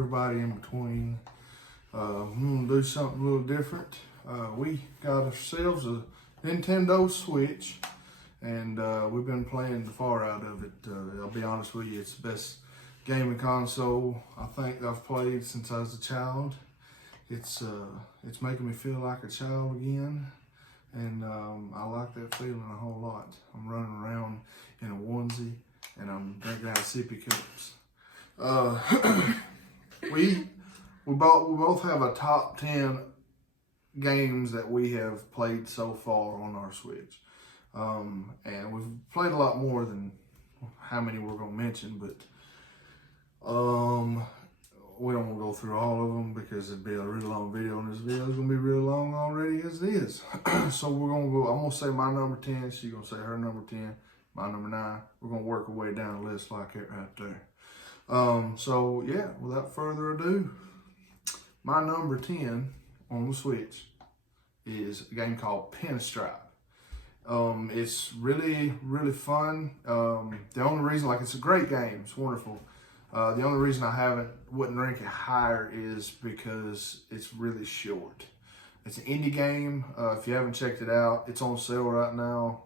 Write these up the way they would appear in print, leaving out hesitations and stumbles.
everybody in between. We're going to do something a little different. We got ourselves a Nintendo Switch, and we've been playing the far out of it. I'll be honest with you, it's the best gaming console I think I've played since I was a child. It's making me feel like a child again, and I like that feeling a whole lot. I'm running around in a onesie, and I'm drinking out of sippy cups. We both have a top 10 games that we have played so far on our Switch, and we've played a lot more than how many we're gonna mention, but we don't want to go through all of them because it'd be a really long video, and this video is going to be really long already as it is. So we're going to go, I'm going to say my number 10, she's going to say her number 10, my number 9. We're going to work our way down the list like it right there. So yeah, without further ado, my number 10 on the Switch is a game called Pinstripe. It's really, really fun. The only reason, like, it's a great game, it's wonderful. The only reason I wouldn't rank it higher is because it's really short. It's an indie game. If you haven't checked it out, it's on sale right now.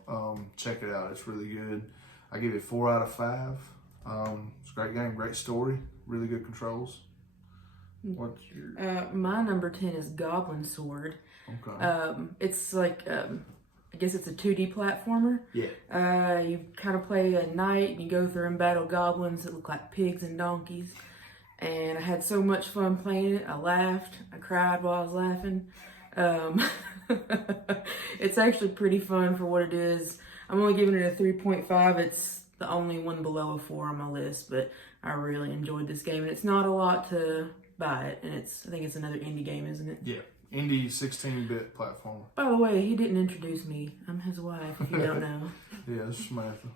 Check it out. It's really good. I give it 4 out of 5. It's a great game, great story, really good controls. What's your... my number 10 is Goblin Sword. Okay. It's like, I guess it's a 2D platformer. Yeah. You kind of play a knight and you go through and battle goblins that look like pigs and donkeys. And I had so much fun playing it. I laughed. I cried while I was laughing. It's actually pretty fun for what it is. I'm only giving it a 3.5. It's the only one below a 4 on my list, but I really enjoyed this game. And it's not a lot to buy it. And I think it's another indie game, isn't it? Yeah. Indie 16-bit platformer. By the way, he didn't introduce me. I'm his wife, if you don't know. Yeah, this is Samantha.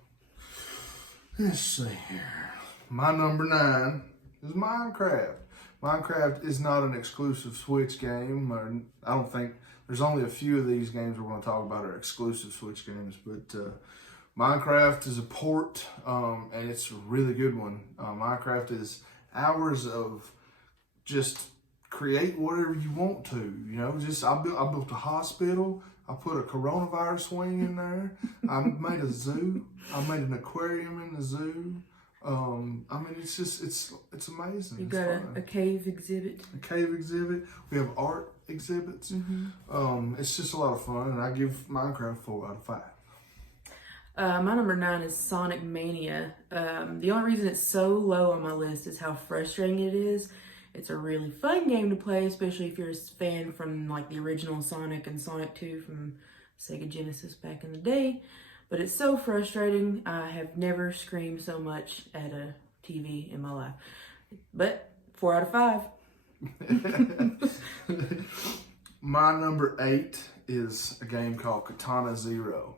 Let's see here. My number 9 is Minecraft. Minecraft is not an exclusive Switch game. I don't think, there's only a few of these games we're going to talk about are exclusive Switch games, but Minecraft is a port, and it's a really good one. Minecraft is hours of just create whatever you want to, you know. Just I built a hospital. I put a coronavirus wing in there. I made a zoo. I made an aquarium in the zoo. I mean, it's just it's amazing. You got a cave exhibit. A cave exhibit. We have art exhibits. Mm-hmm. It's just a lot of fun, and I give Minecraft 4 out of 5. My number 9 is Sonic Mania. The only reason it's so low on my list is how frustrating it is. It's a really fun game to play, especially if you're a fan from like the original Sonic and Sonic 2 from Sega Genesis back in the day. But it's so frustrating. I have never screamed so much at a TV in my life. But 4 out of 5. My number 8 is a game called Katana Zero.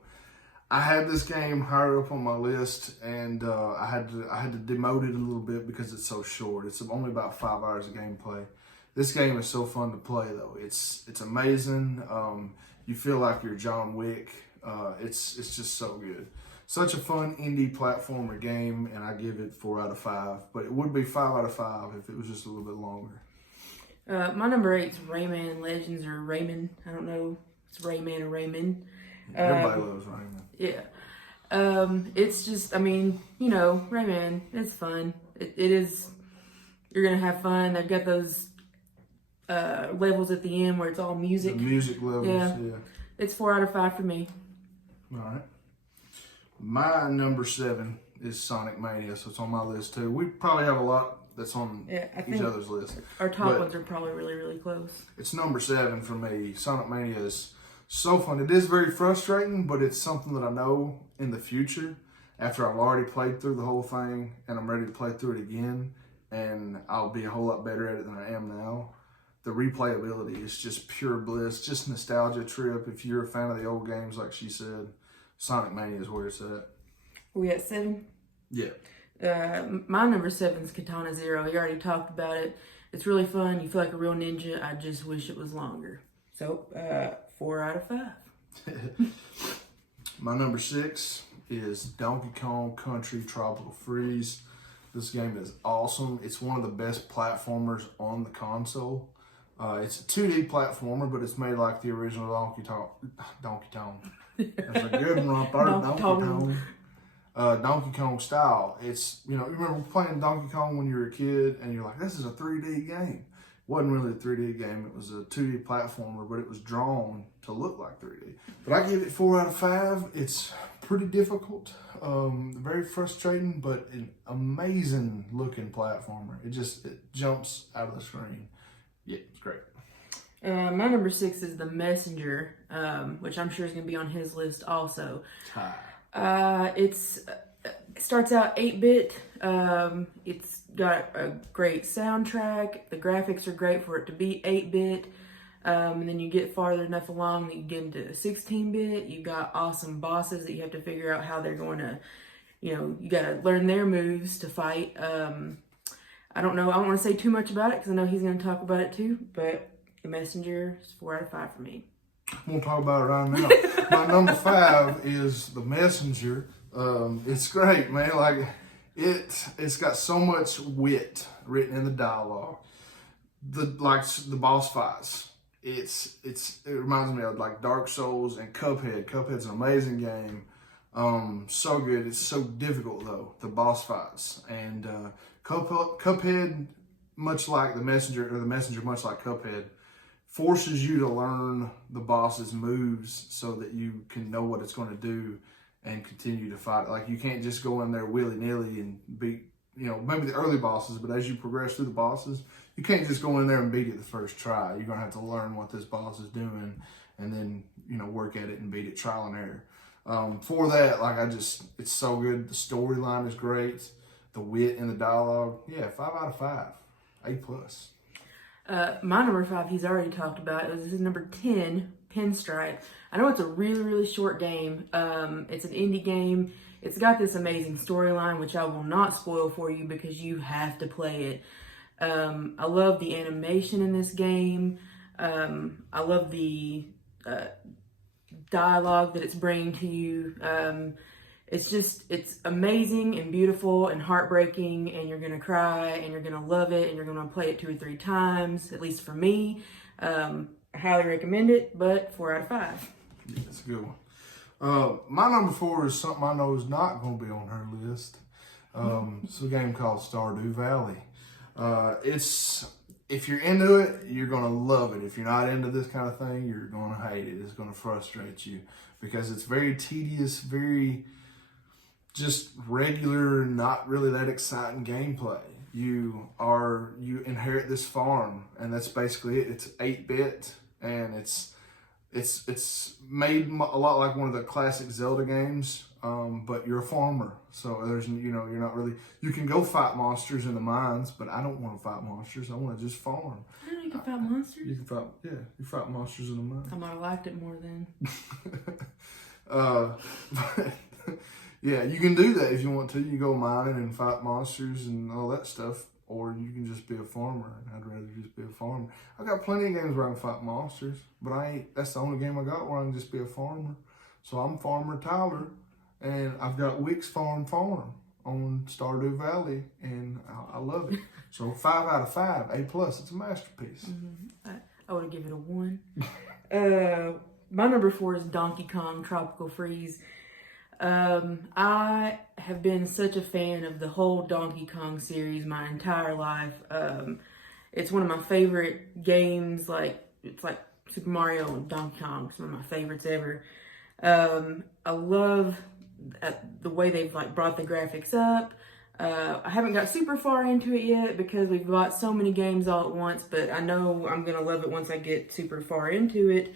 I had this game higher up on my list, and I had to demote it a little bit because it's so short. It's only about 5 hours of gameplay. This game is so fun to play, though. It's amazing. You feel like you're John Wick. It's just so good. Such a fun indie platformer game, and I give it 4 out of 5. But it would be 5 out of 5 if it was just a little bit longer. My number 8 is Rayman Legends, or Rayman. I don't know. It's Rayman or Rayman. Everybody loves Rayman. Yeah. It's just, I mean, you know, Rayman, it's fun. It is, you're going to have fun. They've got those levels at the end where it's all music. The music levels, yeah. It's 4 out of 5 for me. All right. My number 7 is Sonic Mania, so it's on my list too. We probably have a lot that's on each other's list. Our top ones are probably really, really close. It's number 7 for me. Sonic Mania is so fun. It is very frustrating, but it's something that I know in the future, after I've already played through the whole thing and I'm ready to play through it again, and I'll be a whole lot better at it than I am now. The replayability is just pure bliss, just nostalgia trip. If you're a fan of the old games, like she said, Sonic Mania is where it's at. We at 7? Yeah. My number 7 is Katana Zero. You already talked about it. It's really fun. You feel like a real ninja. I just wish it was longer. So, 4 out of 5. My number 6 is Donkey Kong Country Tropical Freeze. This game is awesome. It's one of the best platformers on the console. It's a 2D platformer, but it's made like the original Donkey Kong. That's a good one right there, Donkey Kong. Donkey Kong style. It's, you remember playing Donkey Kong when you were a kid and you're like, this is a 3D game. It wasn't really a 3D game. It was a 2D platformer, but it was drawn to look like 3D. But I give it 4 out of 5. It's pretty difficult, very frustrating, but an amazing looking platformer. It jumps out of the screen. Yeah, it's great. My number 6 is The Messenger, which I'm sure is going to be on his list also. It starts out 8-bit. It's got a great soundtrack. The graphics are great for it to be 8-bit. And then you get farther enough along that you get into 16-bit. You got awesome bosses that you have to figure out how they're going to, you got to learn their moves to fight. I don't know. I don't want to say too much about it because I know he's going to talk about it too. But The Messenger is 4 out of 5 for me. I'm going to talk about it right now. My number 5 is The Messenger. It's great, man. Like, it's got so much wit written in the dialogue. The boss fights. It reminds me of like Dark Souls and Cuphead. Cuphead's an amazing game. So good. It's so difficult though, the boss fights. And Cuphead, much like The Messenger, or The Messenger much like Cuphead, forces you to learn the boss's moves so that you can know what it's going to do and continue to fight. Like, you can't just go in there willy-nilly and beat, maybe the early bosses, but as you progress through the bosses, you can't just go in there and beat it the first try. You're going to have to learn what this boss is doing and then, work at it and beat it trial and error. For that, it's so good. The storyline is great. The wit in the dialogue. Yeah, 5 out of 5. A+. My number 5, he's already talked about. It was his number 10, Pinstripe. I know it's a really, really short game. It's an indie game. It's got this amazing storyline, which I will not spoil for you because you have to play it. I love the animation in this game. I love the dialogue that it's bringing to you. It's amazing and beautiful and heartbreaking, and you're going to cry and you're going to love it and you're going to play it 2 or 3 times, at least for me. I highly recommend it, but 4 out of 5. Yeah, it's a good one. My number 4 is something I know is not going to be on her list. It's a game called Stardew Valley. If you're into it, you're going to love it. If you're not into this kind of thing, you're going to hate it. It's going to frustrate you because it's very tedious, very just regular, not really that exciting gameplay. You inherit this farm, and that's basically it. It's 8-bit, and it's made a lot like one of the classic Zelda games, but you're a farmer. So you're not really, you can go fight monsters in the mines, but I don't want to fight monsters. I want to just farm. I know you can fight monsters. You fight monsters in the mines. I might have liked it more then. Yeah, you can do that if you want to. You go mining and fight monsters and all that stuff, or you can just be a farmer, and I'd rather just be a farmer. I got plenty of games where I can fight monsters, but that's the only game I got where I can just be a farmer. So I'm Farmer Tyler, and I've got Wick's Farm on Stardew Valley, and I love it. So 5 out of 5, A+. It's a masterpiece. Mm-hmm. I would give it a 1. My number 4 is Donkey Kong Tropical Freeze. I have been such a fan of the whole Donkey Kong series my entire life. It's one of my favorite games. It's like Super Mario and Donkey Kong. It's one of my favorites ever. I love the way they've brought the graphics up. I haven't got super far into it yet because we've got so many games all at once, but I know I'm gonna love it once I get super far into it.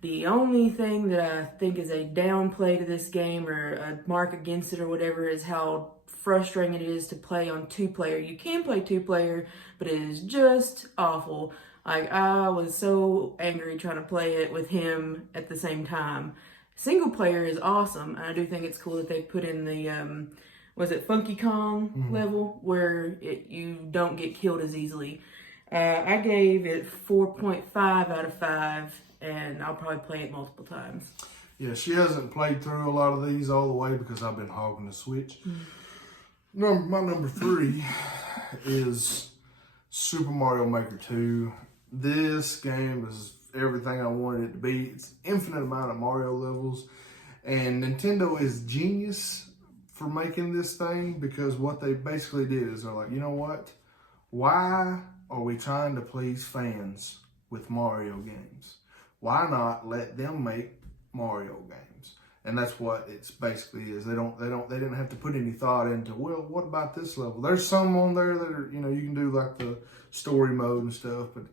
The only thing that I think is a downplay to this game or a mark against it or whatever is how frustrating it is to play on 2-player. You can play 2-player, but it is just awful. I was so angry trying to play it with him at the same time. Single player is awesome, and I do think it's cool that they put in the, Funky Kong level where you don't get killed as easily. I gave it 4.5 out of 5. And I'll probably play it multiple times. Yeah, she hasn't played through a lot of these all the way because I've been hogging the Switch. My number 3 is Super Mario Maker 2. This game is everything I wanted it to be. It's an infinite amount of Mario levels. And Nintendo is genius for making this thing, because what they basically did is they're like, you know what? Why are we trying to please fans with Mario games? Why not let them make Mario games? And that's what it's basically is. They didn't have to put any thought into, well, what about this level? There's some on there that are, you know, you can do like the story mode and stuff, but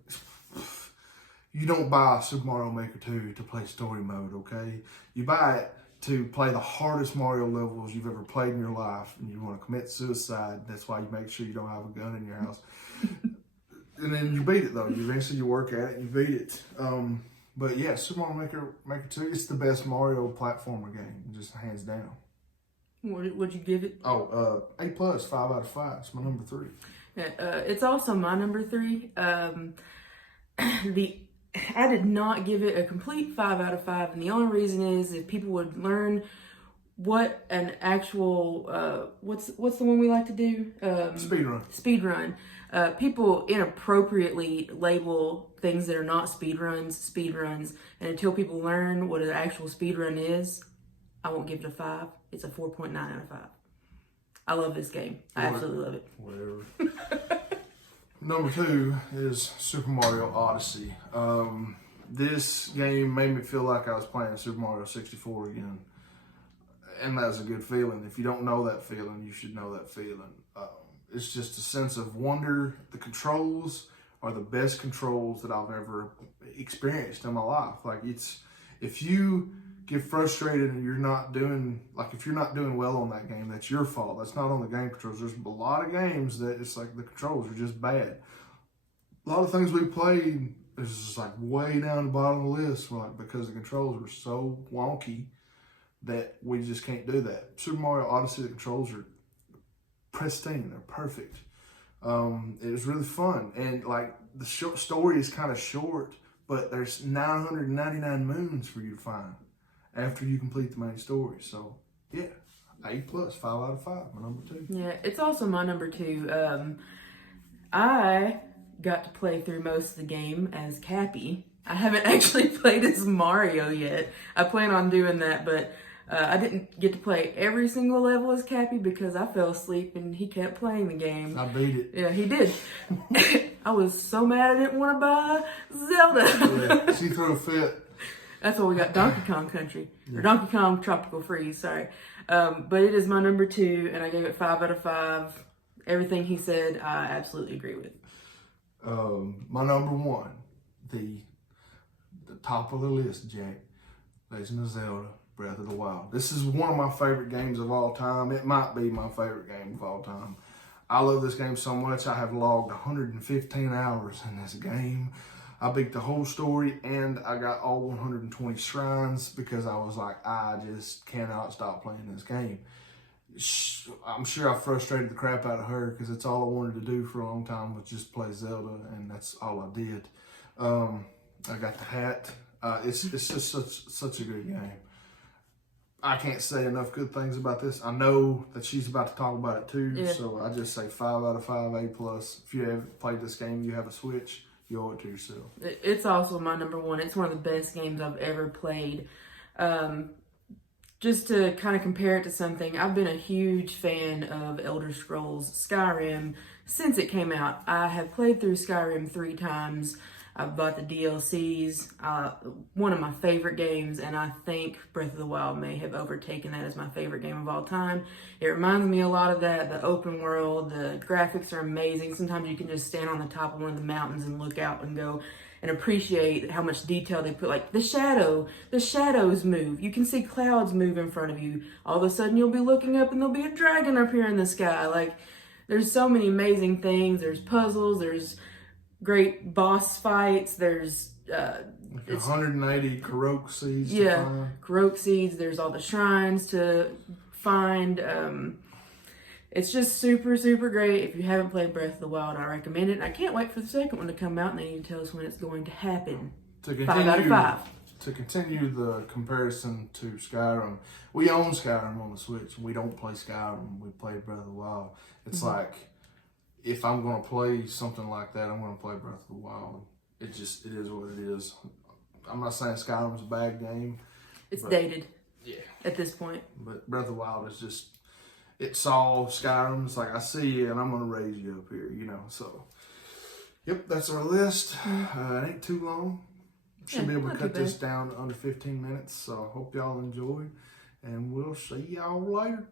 you don't buy Super Mario Maker 2 to play story mode, okay? You buy it to play the hardest Mario levels you've ever played in your life, and you want to commit suicide. That's why you make sure you don't have a gun in your house. And then you beat it, though. You work at it and you beat it. But yeah, Super Mario Maker 2, it's the best Mario platformer game, just hands down. What'd you give it? Oh, A+, 5 out of 5. It's my number 3. It's also my number 3. I did not give it a complete 5 out of 5, and the only reason is if people would learn what an actual what's the one we like to do? Speedrun. People inappropriately label things that are not speedruns, and until people learn what an actual speedrun is, I won't give it a 5. It's a 4.9 out of 5. I love this game. I absolutely love it. Whatever. Number 2 is Super Mario Odyssey. This game made me feel like I was playing Super Mario 64 again. And that's a good feeling. If you don't know that feeling, you should know that feeling. It's just a sense of wonder. The controls are the best controls that I've ever experienced in my life. Like, if you get frustrated and you're not doing well on that game, that's your fault. That's not on the game controls. There's a lot of games that it's like the controls are just bad. A lot of things we played is just like way down the bottom of the list, like because the controls were so wonky that we just can't do that. Super Mario Odyssey, the controls are pristine. They're perfect. It was really fun, and like the story is kind of short, but there's 999 moons for you to find after you complete the main story. So yeah, A+, 5 out of 5, my number 2. Yeah, it's also my number 2. I got to play through most of the game as Cappy. I haven't actually played as Mario yet. I plan on doing that, but I didn't get to play every single level as Cappy because I fell asleep and he kept playing the game. I beat it. Yeah, he did. I was so mad I didn't want to buy Zelda. Yeah, she threw a fit. That's why we got Donkey Kong Country. Or Donkey Kong Tropical Freeze, sorry. But it is my number 2, and I gave it 5 out of 5. Everything he said, I absolutely agree with. My number 1, the top of the list, Jack. Legend of Zelda, Breath of the Wild. This is one of my favorite games of all time. It might be my favorite game of all time. I love this game so much. I have logged 115 hours in this game. I beat the whole story, and I got all 120 shrines because I was like, I just cannot stop playing this game. I'm sure I frustrated the crap out of her because it's all I wanted to do for a long time was just play Zelda, and that's all I did. I got the hat. It's just such a good game. I can't say enough good things about this. I know that she's about to talk about it too, so I just say 5 out of 5, A+. If you haven't played this game, you have a Switch, you owe it to yourself. It's also my number 1. It's one of the best games I've ever played. Just to kind of compare it to something, I've been a huge fan of Elder Scrolls Skyrim since it came out. I have played through Skyrim 3 times. I've bought the DLCs. One of my favorite games, and I think Breath of the Wild may have overtaken that as my favorite game of all time. It reminds me a lot of that, the open world, the graphics are amazing. Sometimes you can just stand on the top of one of the mountains and look out and go and appreciate how much detail they put. Like the shadows move. You can see clouds move in front of you. All of a sudden you'll be looking up and there'll be a dragon up here in the sky. Like there's so many amazing things. There's puzzles, there's great boss fights. There's 180 Korok seeds. Yeah, Korok seeds. There's all the shrines to find. It's just super, super great. If you haven't played Breath of the Wild, I recommend it. And I can't wait for the second one to come out, and they need to tell us when it's going to happen. To 5 out of 5. to continue the comparison to Skyrim, we own Skyrim on the Switch. We don't play Skyrim. We play Breath of the Wild. It's like, if I'm going to play something like that, I'm going to play Breath of the Wild. It is what it is. I'm not saying Skyrim's a bad game. It's dated. Yeah. At this point. But Breath of the Wild is just, it saw Skyrim. It's like, I see you and I'm going to raise you up here, you know. So, yep, that's our list. It ain't too long. Should be able to cut this down to under 15 minutes. So, I hope y'all enjoy. And we'll see y'all later.